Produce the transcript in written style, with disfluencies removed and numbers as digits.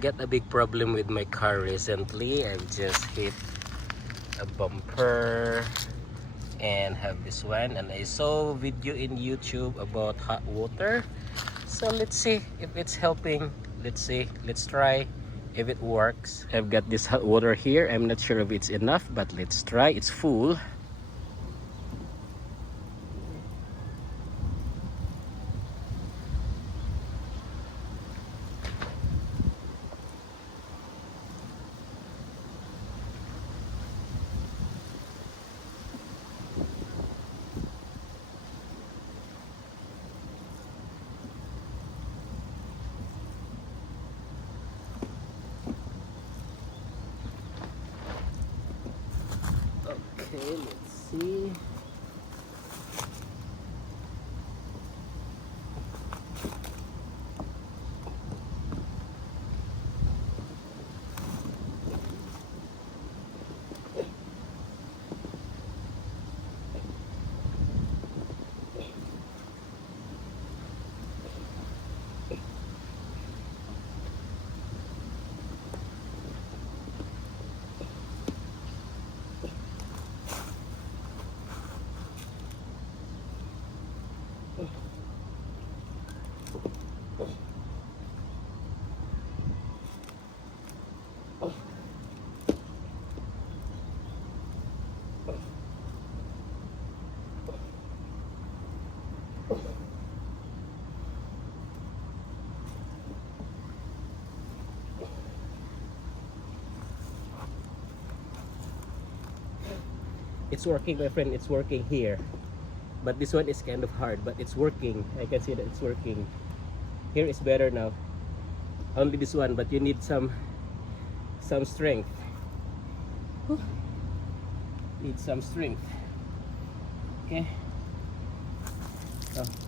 got a big problem with my car recently. I've just hit a bumper and have this one, and I saw video in YouTube about hot water, so let's see if it's helping. Let's see, let's try if it works. I've got this hot water here. I'm not sure if it's enough, but let's try. It's full. Okay, let's see. It's working, my friend. It's working here, but this one is kind of hard, but it's working. I can see that it's working. Here is better now. Only this one, but you need some strength. Need some strength. Okay. Oh.